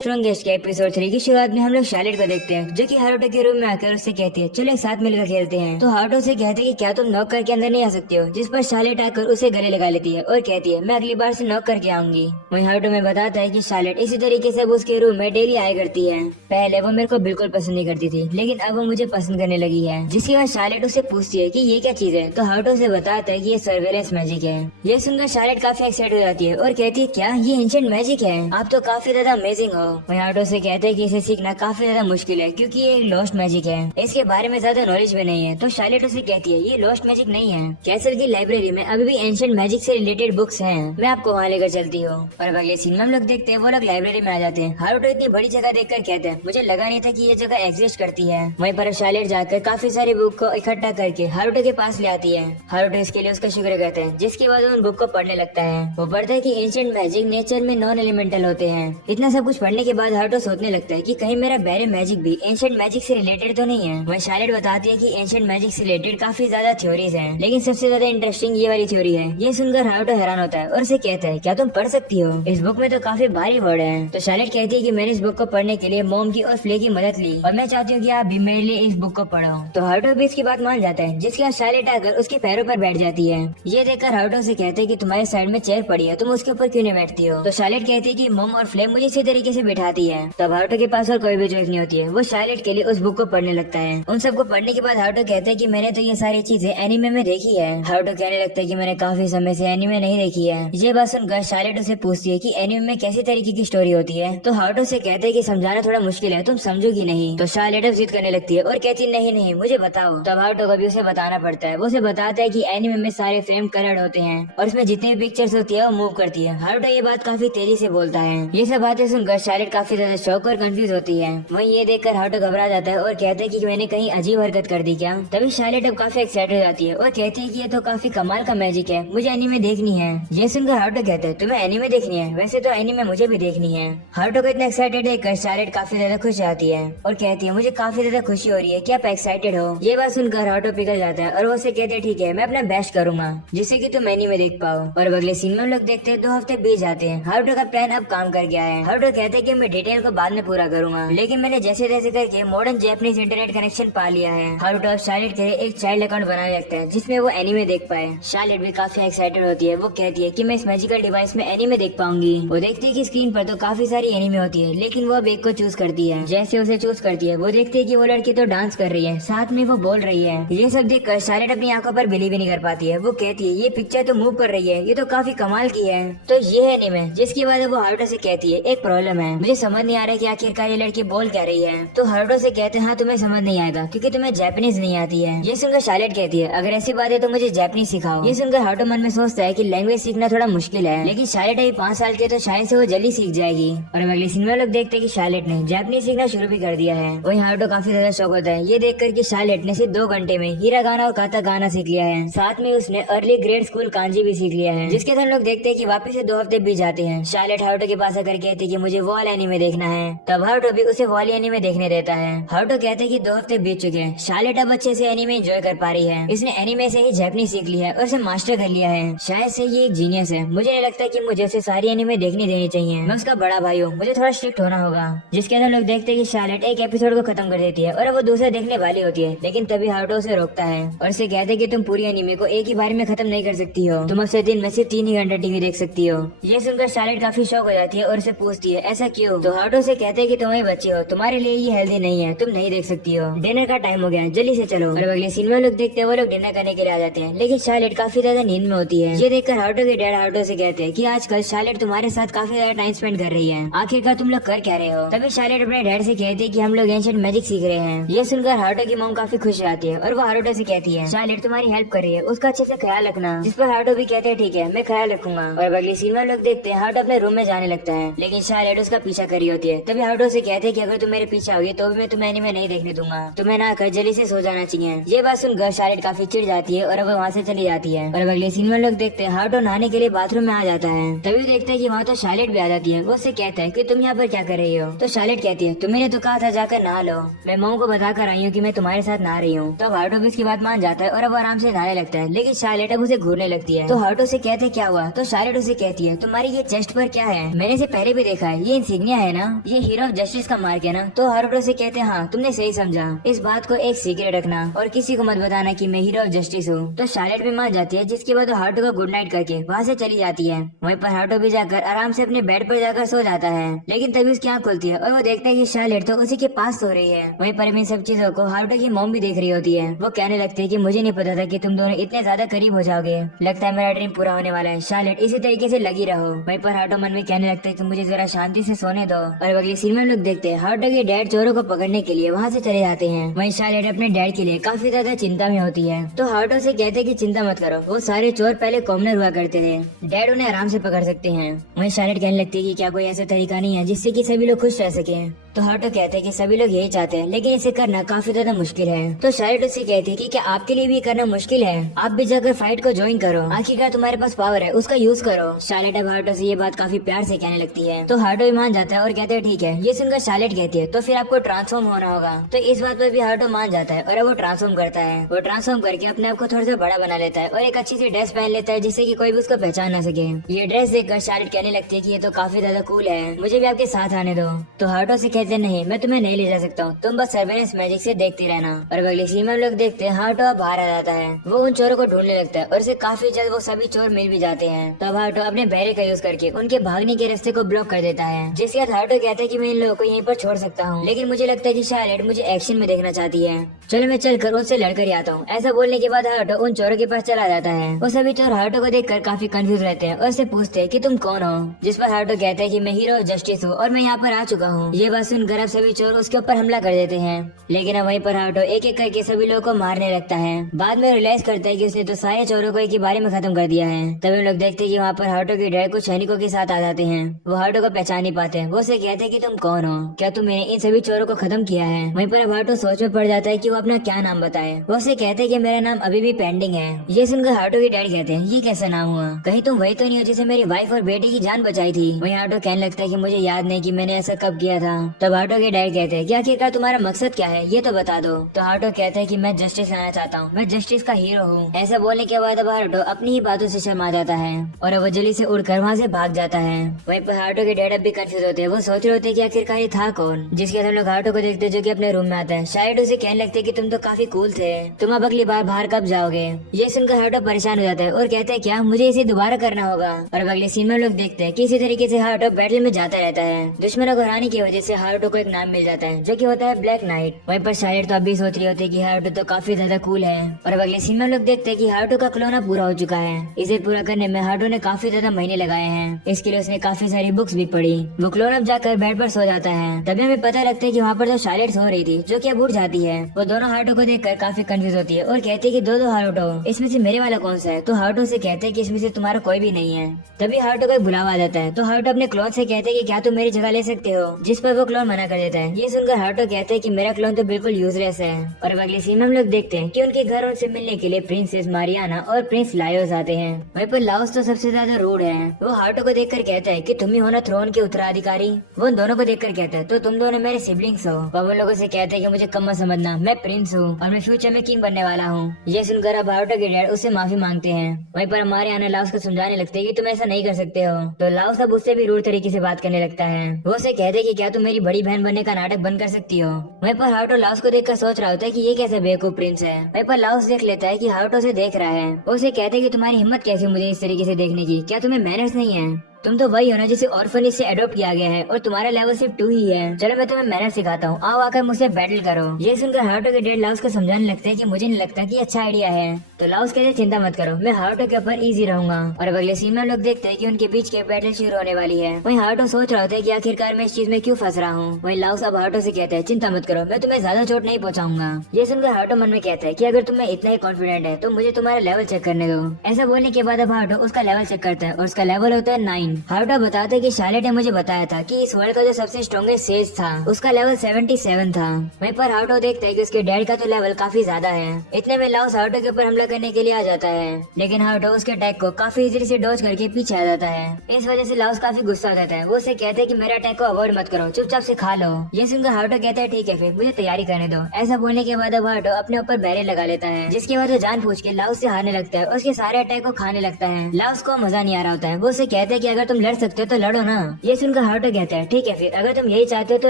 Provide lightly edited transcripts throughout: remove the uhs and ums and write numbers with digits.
Strongest के episode 3 की शुरुआत में हम लोग शार्लेट को देखते हैं जो कि हारुतो के रूम में आकर उससे कहती है चलो एक साथ मिलकर खेलते हैं। तो हारुतो से कहते हैं कि क्या तुम नॉक करके अंदर नहीं आ सकती हो, जिस पर शार्लेट आकर उसे गले लगा लेती है और कहती है मैं अगली बार से नॉक करके आऊंगी। वहीं हारुतो में बताता है कि शार्लेट इसी तरीके से उसके रूम में डेली आया करती है। पहले वो मेरे को बिल्कुल पसंद नहीं करती थी लेकिन अब वो मुझे पसंद करने लगी है। जिसके बाद शार्लेट उससे पूछती है कि ये क्या चीज है, तो हारुतो से बताता है कि ये सर्वेलेंस मैजिक है। ये सुनकर शार्लेट काफी एक्साइट हो जाती है और कहती है क्या ये एंशिएंट मैजिक है, आप तो काफी ज्यादा अमेजिंग हो। वहीं हारुतो से कहते हैं कि इसे सीखना काफी ज्यादा मुश्किल है क्योंकि ये लॉस्ट मैजिक है, इसके बारे में ज्यादा नॉलेज भी नहीं है। तो शार्लेट उसे कहती है ये लॉस्ट मैजिक नहीं है, कैसल की लाइब्रेरी में अभी भी एंशिएंट मैजिक से रिलेटेड बुक्स हैं, मैं आपको वहाँ लेकर चलती हूँ। और अब अगले सीन में हम लोग देखते हैं वो लोग लाइब्रेरी में आ जाते हैं। हारुतो इतनी बड़ी जगह देखकर कहते हैं मुझे लगा नहीं था कि ये जगह एग्जिस्ट करती है। वहीं पर शार्लेट जाकर काफी सारी बुक को इकट्ठा करके हारुतो के पास ले आती है। हारुतो इसके लिए उसका शुक्र करते हैं, जिसके बाद उन बुक को पढ़ने लगता है। वो पढ़ता है कि एंशिएंट मैजिक नेचर में नॉन एलिमेंटल होते हैं। इतना सब कुछ पढ़ने के बाद हारुतो सोचने लगता है कि कहीं मेरा बैरे मैजिक भी एंशिएंट मैजिक से रिलेटेड तो नहीं है। वहीं शार्लेट बताती है कि एंशिएंट मैजिक से रिलेटेड काफी ज्यादा थ्योरीज हैं, लेकिन सबसे ज्यादा इंटरेस्टिंग ये वाली थ्योरी है। ये सुनकर हारुतो हैरान होता है और उसे कहता है क्या तुम पढ़ सकती हो, इस बुक में तो काफी भारी वर्ड है। तो शार्लेट कहती है कि मैंने इस बुक को पढ़ने के लिए मॉम की और फ्ले की मदद ली और मैं चाहती हूँ कि आप भी मेरे लिए इस बुक को पढ़ो। तो हारुतो भी इसकी बात मान जाता है, जिसके बाद शार्लेट आकर उसके पैरों पर बैठ जाती है। ये देखकर हारुतो से कहते हैं कि तुम्हारे साइड में चेयर पड़ी है, तुम उसके ऊपर क्यों नहीं बैठती हो। तो शार्लेट कहती है कि मॉम और फ्ले मुझे इसी तरीके से बिठाती है। तब हारुतो के पास और कोई भी चॉइस नहीं होती है, वो शार्लेट के लिए उस बुक को पढ़ने लगता है। उन सबको पढ़ने के बाद हारुतो कहता है कि मैंने तो ये सारी चीजें एनिमे में देखी है। हारुतो कहने लगता है कि मैंने काफी समय से एनिमे नहीं देखी है। ये बात सुनकर शार्लेट उसे पूछती है कि एनिमे में कैसी तरीके की स्टोरी होती है। तो हारुतो से कहते हैं कि समझाना थोड़ा मुश्किल है, तुम समझोगी नहीं। तो शार्लेट अब जिद करने लगती है और कहती है नहीं नहीं मुझे बताओ। तब हारुतो को भी उसे बताना पड़ता है। वो उसे बताता है कि एनिमे में सारे फ्रेम कलर्ड होते हैं और उसमें जितनी भी पिक्चर्स होती है वो मूव करती है। हारुतो ये बात काफी तेजी से बोलता है। ये सब बातें सुनकर शार्लेट काफी ज्यादा शॉक और कंफ्यूज होती है। वहीं ये देखकर हारुतो घबरा जाता है और कहते हैं कि मैंने कहीं अजीब हरकत कर दी क्या। तभी शार्लेट अब काफी एक्साइटेड हो जाती है और कहती है कि ये तो काफी कमाल का मैजिक है, मुझे एनीमे देखनी है। ये सुनकर हारुतो कहते हैं तुम्हें एनीमे देखनी है, वैसे तो एनीमे मुझे भी देखनी है। हारुतो को इतना एक्साइटेड देखकर शार्लेट काफी ज्यादा खुश जाती है और कहती है मुझे काफी ज्यादा खुशी हो रही है कि आप एक्साइटेड हो। ये बात सुनकर हारुतो पिघल जाता है और वो उसे कहते हैं ठीक है मैं अपना बेस्ट करूंगा जिससे कि तुम एनीमे देख पाओ। और अगले सीन में हम लोग देखते हैं 2 हफ्ते बीत जाते हैं। हारुतो का प्लान अब काम कर गया है। हारुतो कहते हैं कि मैं डिटेल को बाद में पूरा करूंगा, लेकिन मैंने जैसे तैसे करके मॉडर्न जैपनीज इंटरनेट कनेक्शन पा लिया है। हारुतो अब शार्लेट के लिए एक चाइल्ड अकाउंट बनाने लगता है जिसमें वो एनीमे देख पाए। शार्लेट भी काफी एक्साइटेड होती है। वो कहती है कि मैं इस मैजिकल डिवाइस में एनीमे देख पाऊंगी। वो देखती है कि स्क्रीन पर तो काफी सारी एनीमे होती है, लेकिन वो अब एक को चूज करती है। जैसे उसे चूज करती है वो देखती है कि वो लड़की तो डांस कर रही है, साथ में वो बोल रही है। ये सब देखकर शार्लेट अपनी आंखों पर बिलीव ही नहीं कर पाती है। वो कहती है ये पिक्चर तो मूव कर रही है, ये तो काफी कमाल की है। तो ये है एनीमे। जिसकी बाद वो हारुतो से कहती है एक प्रॉब्लम है, मुझे समझ नहीं आ रहा है कि आखिरकार ये लड़की बोल क्या रही है। तो हारुतो से कहते हैं हाँ तुम्हें समझ नहीं आएगा क्योंकि तुम्हें जापानीज नहीं आती है। ये सुनकर शार्लेट कहती है अगर ऐसी बात है तो मुझे जापानीज सिखाओ। ये सुनकर हारुतो मन में सोचता है कि लैंग्वेज सीखना थोड़ा मुश्किल है, लेकिन शार्लेट अभी 5 साल की है तो शायद से वो जल्दी सीख जाएगी। और अगले सीन में लोग देखते हैं कि शार्लेट ने जापानीज सीखना शुरू भी कर दिया है। वहीं हारुतो काफी ज्यादा शौक होता है ये देखकर कि शार्लेट ने सिर्फ 2 घंटे में हिरागाना और काता गाना सीख लिया है। साथ में उसने अर्ली ग्रेड स्कूल कांजी भी सीख लिया है। जिसके बाद लोग देखते हैं कि वापस से 2 हफ्ते बीत जाते हैं। शार्लेट हारुतो के पास आकर कहती है कि मुझे वो वाला एनीमे देखना है। तब हारुतो भी उसे वाली एनीमे देखने देता है। हारुतो कहते हैं कि 2 हफ्ते बीत चुके हैं, शार्लेट अब अच्छे से एनीमे एंजॉय कर पा रही है। इसने एनीमे से ही जापानीज सीख लिया है और उसे मास्टर कर लिया है। शायद से ये एक जीनियस है। मुझे नहीं लगता कि मुझे उसे सारी एनीमे देखनी देनी चाहिए, मैं उसका बड़ा भाई हूँ, मुझे थोड़ा स्ट्रिक्ट होना होगा। जिसके अंदर लोग देखते हैं कि शार्लेट एक एपिसोड को खत्म कर देती है और वो दूसरा देखने वाली होती है, लेकिन तभी हारुतो उसे रोकता है और उसे कहते हैं कि तुम पूरी एनीमे को एक ही बार में खत्म नहीं कर सकती हो, तुम अब से दिन में सिर्फ 3 ही घंटे टीवी देख सकती हो। ये सुनकर शार्लेट काफी शौक हो जाती है और उसे पूछती है ऐसा क्यों। तो हारुतो से कहते हैं कि तुम ही बच्चे हो, तुम्हारे लिए ये हेल्दी नहीं है, तुम नहीं देख सकती हो, डिनर का टाइम हो गया जल्दी से चलो। और अगले सीन में लोग देखते हैं वो लोग डिनर करने के लिए आ जाते हैं, लेकिन शार्लेट काफी ज्यादा नींद में होती है। ये देखकर हारुतो के डैड हारुतो से कहते हैं कि आजकल शार्लेट तुम्हारे साथ काफी ज्यादा टाइम स्पेंड कर रही है, आखिरकार तुम लोग कर क्या रहे हो। तभी शार्लेट अपने डैड से कहती है कि हम लोग एंशिएंट मैजिक सीख रहे हैं। ये सुनकर हारुतो की मॉम काफी खुश रहती है और वो हारुतो से कहती है शार्लेट तुम्हारी हेल्प कर रही है, उसका अच्छे से ख्याल रखना। जिस पर हारुतो भी कहते हैं ठीक है मैं ख्याल रखूंगा। और अगली सीन में लोग देखते हैं हारुतो अपने रूम में जाने लगता है, लेकिन शार्लेट उसका पीछा कर रही होती है। तभी हारुतो से कहते हैं कि अगर तुम मेरे पीछे आओगी तो भी मैं तुम्हें एनीमे नहीं देखने दूंगा, तुम्हें ना कर जल्दी से सो जाना चाहिए। ये बात सुनकर शार्लेट काफी चिढ़ जाती है और वो वहाँ से चली जाती है। और अगले सीन में लोग देखते हैं हारुतो नहाने के लिए बाथरूम में आ जाता है। तभी देखते हैं कि वहाँ तो शार्लेट भी आ जाती है। वो उससे कहता है कि तुम यहाँ पर क्या कर रही हो। तो शार्लेट कहती है तुमने तो कहा था जाकर नहा लो, मैं मॉम को बताकर आई हूँ कि मैं तुम्हारे साथ नहा रही हूँ। तो हारुतो भी इसकी बात मान जाता है और अब आराम से नहाने लगता है, लेकिन शार्लेट अब उसे घूरने लगती है। तो हारुतो से कहते क्या हुआ। तो शार्लेट उसे कहती है तुम्हारी ये चेस्ट पर क्या है, मैंने इसे पहले भी देखा है, ये इंसिग्निया है ना, ये हीरो ऑफ जस्टिस का मार्क है ना। तो हारुतो से कहते हैं हाँ तुमने सही समझा, इस बात को एक सीक्रेट रखना और किसी को मत बताना कि मैं हीरो ऑफ जस्टिस हूँ। तो शार्लेट भी मान जाती है, जिसके बाद वो हारुतो को गुड नाइट करके वहाँ से चली जाती है। वहीं पर हारुतो भी जाकर आराम से अपने बेड पर जाकर सो जाता है, लेकिन तभी उसकी आँख खुलती है और वो देखता है कि शार्लेट तो उसी के पास सो रही है। वहीं पर इन सब चीजों को हारुतो की मॉम भी देख रही होती है। वो कहने लगती है कि मुझे नहीं पता था कि तुम दोनों इतने ज्यादा करीब हो जाओगे, लगता है मेरा ड्रीम पूरा होने वाला है। शार्लेट इसी तरीके से लगी रहो। वहीं पर हारुतो मन में कहने लगता है कि मुझे जरा शांति से सोने दो। और अगली सीन में हम लोग देखते हैं हारुतो के डैड चोरों को पकड़ने के लिए वहाँ से चले जाते हैं। वहीं शार्लेट अपने डैड के लिए काफी ज्यादा चिंता में होती है। तो हारुतो से कहते हैं कि चिंता मत करो, वो सारे चोर पहले कॉमनर हुआ करते थे, डैड उन्हें आराम से पकड़ सकते हैं। वहीं शार्लेट कहने लगती है कि क्या कोई ऐसा तरीका नहीं है जिससे कि सभी लोग खुश रह सके। तो हारुतो कहते हैं कि सभी लोग यही चाहते हैं, लेकिन इसे करना काफी ज्यादा मुश्किल है। तो शार्लेट उससे कहती है कि क्या आपके लिए भी करना मुश्किल है, आप भी जाकर फाइट को ज्वाइन करो, आखिरकार तुम्हारे पास पावर है, उसका यूज करो। शार्लेट अब हारुतो से ये बात काफी प्यार से कहने लगती है। तो हारुतो भी मान जाता है और कहते हैं ठीक है। ये सुनकर शार्लेट कहती है तो फिर आपको ट्रांसफॉर्म होना होगा। तो इस बात पर भी हारुतो मान जाता है और अब वो ट्रांसफॉर्म करता है। वो ट्रांसफॉर्म करके अपने आप को थोड़ा सा बड़ा बना लेता है और एक अच्छी सी ड्रेस पहन लेता है जिससे कि कोई भी उसको पहचान न सके। ये ड्रेस देखकर शार्लेट कहने लगती है कि ये तो काफी ज्यादा कूल है, मुझे भी आपके साथ आने दो। तो हारुतो से कहते हैं नहीं, मैं तुम्हें नहीं ले जा सकता हूँ, तुम बस सर्वेलेंस मैजिक से देखते रहना। और अगली सीन में हम लोग देखते हैं हारुतो बाहर आ जाता है। वो उन चोरों को ढूंढने लगता है और इसे काफी जल्द वो सभी चोर मिल भी जाते हैं। तो अब हारुतो अपने बैरे का यूज करके उनके भागने के रास्ते को ब्लॉक कर देता है, जिसके बाद हारुतो कहता है कि मैं इन लोगों को यहीं पर छोड़ सकता हूँ, लेकिन मुझे लगता है कि शार्लेट मुझे एक्शन में देखना चाहती है, चलो मैं चलकर उनसे लड़कर ही आता हूँ। ऐसा बोलने के बाद हारुतो उन चोरों के पास चला जाता है। वो सभी चोर हारुतो को देखकर काफी कंफ्यूज रहते हैं और उससे पूछते हैं कि तुम कौन हो, जिस पर हारुतो कहता है कि मैं हीरो ऑफ जस्टिस हूँ और मैं यहाँ पर आ चुका हूँ। ये बात सुनकर अब सभी चोर उसके ऊपर हमला कर देते हैं, लेकिन अब वहीं पर हारुतो एक एक करके सभी लोगों को मारने लगता है। बाद में रियलाइज करता है कि उसने तो सारे चोरों को एक ही बारे में खत्म कर दिया है। तभी हम लोग देखते हैं कि वहाँ पर हारुतो के डैड कुछ सैनिकों के साथ आ जाते हैं। वो हारुतो को पहचान नहीं पाते। वो उसे कहते हैं कि तुम कौन हो, क्या तुमने इन सभी चोरों को खत्म किया है। वहीं पर अब हारुतो सोच में पड़ जाता है कि वो अपना क्या नाम बताए। वो उसे कहते हैं कि मेरा नाम अभी भी पेंडिंग है। ये सुनकर हारुतो के डैड कहते हैं ये कैसा नाम हुआ, कहीं तुम वही तो नहीं हो जिसे मेरी वाइफ और बेटी की जान बचाई थी। वहीं हारुतो कहने लगता है कि मुझे याद नहीं कि मैंने ऐसा कब किया था। तब हारुतो के डैड कहते हैं कि आखिरकार तुम्हारा मकसद क्या है, ये तो बता दो। तो हारुतो कहता है कि मैं जस्टिस लाना चाहता हूँ, मैं जस्टिस का हीरो हूँ। ऐसा बोलने के बाद अब हारुतो अपनी ही बातों से शर्मा जाता है और अब वो जल्दी से उड़कर वहाँ से भाग जाता है। वहीं पर हारुतो के डैड अब भी कंफ्यूज होते हैं। वो सोच रहे होते हैं कि आखिरकार ये था कौन। जिसके बाद हम लोग हारुतो को देखते हैं जो कि अपने रूम में आता है। शायद उसे कहने लगते हैं कि तुम तो काफी कूल थे, तुम अब अगली बार बाहर कब जाओगे। ये सुनकर हारुतो परेशान हो जाता है और कहते हैं क्या मुझे इसे दोबारा करना होगा। और अब अगले सीन में लोग देखते हैं कि इसी तरीके से हारुतो बैटल में जाता रहता है। दुश्मनों को हराने की वजह से हारुतो को एक नाम मिल जाता है जो कि होता है ब्लैक नाइट। वहीं पर शायद तो अभी सोच रही होती है कि हारुतो तो काफी ज्यादा कूल है। और अब अगले सीन में लोग देखते हैं कि हारुतो का खिलौना पूरा हो चुका है। इसे पूरा करने में हारुतो ने काफी ज्यादा महीने लगाए हैं। इसके लिए उसने काफी सारी बुक्स भी पढ़ी। वो खिलौना अब जाकर बेड पर सो जाता है। तभी हमें पता लगता है कि वहाँ पर तो शार्लेट सो रही थी जो कि अब उठ जाती है। वो दोनों हारुतो को देखकर काफी कंफ्यूज होती है और कहती है कि दो हारुतो, इसमें से मेरे वाला कौन सा है। तो हारुतो से कहते हैं कि इसमें से तुम्हारा कोई भी नहीं है। तभी हारुतो को बुलावा आ जाता है। तो हारुतो अपने क्लोन से कहते हैं कि क्या तुम मेरी जगह ले सकते हो, जिस पर वो क्लोन मना कर देता है। ये सुनकर हारुतो कहते हैं कि मेरा क्लोन तो बिल्कुल यूजलेस है। और अब अगले सीन में हम लोग देखते हैं कि उनके घर उनसे मिलने के लिए प्रिंसेस मारियाना और प्रिंस लायोस आते हैं। वहीं पर लाओस तो सबसे ज्यादा रूड है। वो हारुतो को देखकर कहता है कि तुम ही हो ना थ्रोन के उत्तराधिकारी। वो उन दोनों को देखकर कहता है तो तुम दोनों मेरे सिबलिंग्स हो। वो उन लोगों से कहते हैं कि मुझे कम मत समझना, मैं प्रिंस हूँ और मैं फ्यूचर में किंग बनने वाला हूँ। ये सुनकर अब हारुतो के डैड उससे माफी मांगते हैं। वहीं पर मारियाना लाओस को समझाने लगते हैं कि तुम ऐसा नहीं कर सकते हो। तो लाओस अब उससे भी रूड तरीके से बात करने लगता है। वो उसे कहते हैं कि क्या तुम मेरी बड़ी बहन बनने का नाटक बंद कर सकती हो। वहीं पर हारुतो लाओस को देखकर सोच रहा होता है कि ये कैसा बेवकूफ प्रिंस है। वहीं पर लाओस देख लेता है कि हारुतो से देख रहा है। वो उसे कहते हैं कि तुम्हारी हिम्मत कैसी मुझे इस तरीके से देखने की, क्या तुम्हें मैनर्स नहीं है। तुम तो वही हो ना जिसे ऑर्फनेज से अडॉप्ट किया गया है और तुम्हारा लेवल सिर्फ 2 ही है। चलो मैं तुम्हें मैनर सिखाता हूँ, आओ आकर मुझसे बैटल करो। ये सुनकर हारुतो के डैड लाओस को समझाने लगते हैं कि मुझे नहीं लगता कि अच्छा आइडिया है। तो लाओस कहते चिंता मत करो, मैं हारुतो के ऊपर इजी रहूंगा। और अब अगले सीन में लोग देखते हैं कि उनके बीच के बैटल शुरू होने वाली है। वहीं हारुतो सोच रहा होता है कि आखिरकार मैं इस चीज में क्यों फंस रहा हूँ। वहीं लाओस अब हारुतो से कहता है चिंता मत करो, मैं तुम्हें ज्यादा चोट नहीं पहुँचाऊंगा। ये सुनकर हारुतो मन में कहता है कि अगर तुम्हें इतना ही कॉन्फिडेंट है तो मुझे तुम्हारा लेवल चेक करने दो। ऐसा बोलने के बाद अब हारुतो उसका लेवल चेक करता है और उसका लेवल होता है 9। हारुतो बताता है कि शार्लेट ने मुझे बताया था कि इस वर्ल्ड का जो सबसे स्ट्रॉन्गेस्ट सेज था उसका लेवल 77 था। वहीं पर हारुतो देखता है कि उसके डैड का तो लेवल काफी ज्यादा है। इतने में लाओस हारुतो के ऊपर हमला करने के लिए आ जाता है, लेकिन हारुतो उसके अटैक को काफी इजीली से डॉज करके पीछे आ जाता है। इस वजह से लाओस काफी गुस्सा हो जाता है। वो उसे कहते हैं कि मेरे अटैक को अवॉइड मत करो, चुपचाप से खा लो। ये सुनकर हारुतो कहता है ठीक है फिर मुझे तैयारी करने दो। ऐसा बोलने के बाद अब हारुतो अपने ऊपर बैरियर लगा लेता है, जिसके बाद वो जान पूछ के लाओस से हारने लगता है और उसके सारे अटैक को खाने लगता है। लाओस को मजा नहीं आ रहा होता है। वो उसे कहते हैं कि अगर अगर तुम लड़ सकते हो तो लड़ो ना। ये सुनकर हारुतो कहता है ठीक है फिर, अगर तुम यही चाहते हो तो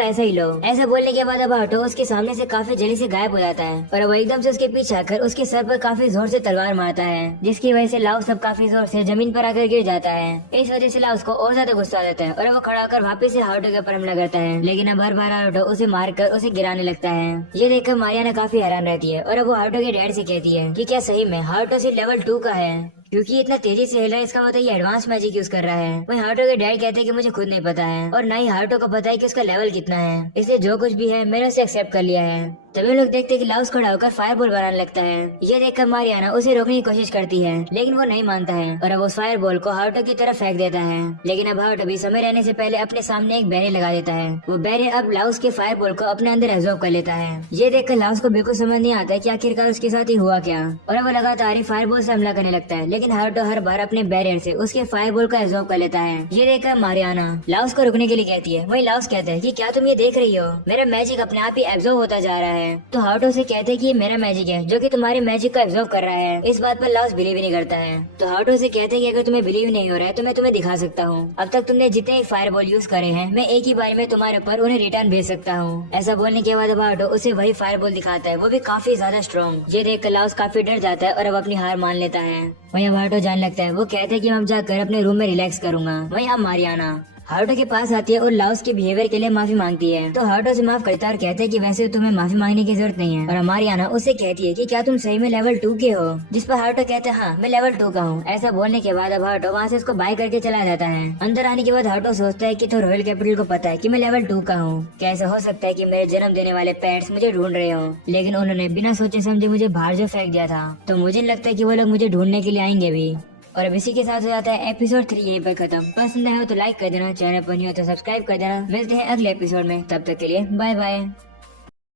ऐसा ही लो। ऐसा बोलने के बाद अब हारुतो उसके सामने से काफी जल्दी से गायब हो जाता है और वो एकदम से उसके पीछे आकर उसके सर पर काफी जोर से तलवार मारता है, जिसकी वजह से लाओस सब काफी जोर से जमीन पर आकर गिर जाता है। इस वजह से लाओस को और ज्यादा गुस्सा आ जाता है और वो खड़ा होकर वापस से हारुतो के ऊपर हमला करता है, लेकिन अब हर बार हारुतो उसे मारकर उसे गिराने लगता है। ये देखकर मारियाना काफी हैरान रहती है और वो हारुतो के डैड से कहती है कि क्या सही में हारुतो सिर्फ लेवल 2 का है, क्योंकि इतना तेजी से हिल रहा है इसका मतलब ये एडवांस मैजिक यूज कर रहा है। वही हारुतो के डैड कहते हैं कि मुझे खुद नहीं पता है और ना ही हारुतो को पता है कि उसका लेवल कितना है, इसलिए जो कुछ भी है मैंने उसे एक्सेप्ट कर लिया है। तभी हम लोग देखते हैं कि लाओस खड़ा होकर फायरबॉल बनाने लगता है। ये देखकर मारियाना उसे रोकने की कोशिश करती है, लेकिन वो नहीं मानता है और अब उस फायरबॉल को हारुतो की तरफ फेंक देता है। लेकिन अब हारुतो भी समय रहने से पहले अपने सामने एक बैरियर लगा देता है। वो बैरियर अब लाओस के फायरबॉल को अपने अंदर एब्जॉर्ब कर लेता है। ये देखकर लाओस को बिल्कुल समझ नहीं आता है कि आखिरकार उसके साथ ही हुआ क्या, और वो लगातार ही फायरबॉल से हमला करने लगता है, लेकिन हारुतो हर बार अपने बैरियर से उसके फायरबॉल को एब्जॉर्ब कर लेता है। ये देखकर मारियाना लाओस को रुकने के लिए कहती है। वही लाओस कहता है कि क्या तुम ये देख रही हो, मेरा मैजिक अपने आप ही एब्जॉर्ब होता जा रहा है। तो हारुतो कहते हैं कि ये मेरा मैजिक है जो कि तुम्हारे मैजिक को एब्जॉर्ब कर रहा है। इस बात पर लाओस बिलीव ही नहीं करता है। तो हारुतो से कहते हैं कि अगर तुम्हें बिलीव नहीं हो रहा है तो मैं तुम्हें दिखा सकता हूँ। अब तक तुमने जितने फायरबॉल यूज करे हैं मैं एक ही बार में तुम्हारे ऊपर उन्हें रिटर्न भेज सकता हूँ। ऐसा बोलने के बाद हारुतो उसे वही फायरबॉल दिखाता है, वो भी काफी ज्यादा स्ट्रॉन्ग। ये देखकर लाओस काफी डर जाता है और अब अपनी हार मान लेता है। वही अब हारुतो जाने लगता है। वो कहते हैं कि मैं जाकर अपने रूम में रिलैक्स करूंगा। वही अब मारियाना हारुतो के पास आती है और लाओस के बिहेवियर के लिए माफी मांगती है। तो हारुतो से माफ करता है और कहते हैं कि वैसे तुम्हें माफी मांगने की जरूरत नहीं है। और मारियाना उससे कहती है कि क्या तुम सही में लेवल 2 के हो, जिस पर हारुतो कहते हैं हाँ मैं लेवल 2 का हूँ। ऐसा बोलने के बाद अब हारुतो वहाँ से उसको बाय करके चला जाता है। अंदर आने के बाद हारुतो सोचता है कि तो रॉयल कैपिटल को पता है कि मैं लेवल 2 का हूँ, क्या ऐसा हो सकता है कि मेरे जन्म देने वाले पेरेंट्स मुझे ढूंढ रहे हो, लेकिन उन्होंने बिना सोचे समझे मुझे बाहर जो फेंक दिया था, तो मुझे लगता है कि वो लोग मुझे ढूंढने के लिए आएंगे भी। और अब इसी के साथ हो जाता है एपिसोड 3 यहीं पर खत्म। पसंद आया हो तो लाइक कर देना, चैनल पर नहीं हो तो सब्सक्राइब कर देना। मिलते हैं अगले एपिसोड में, तब तक के लिए बाय बाय।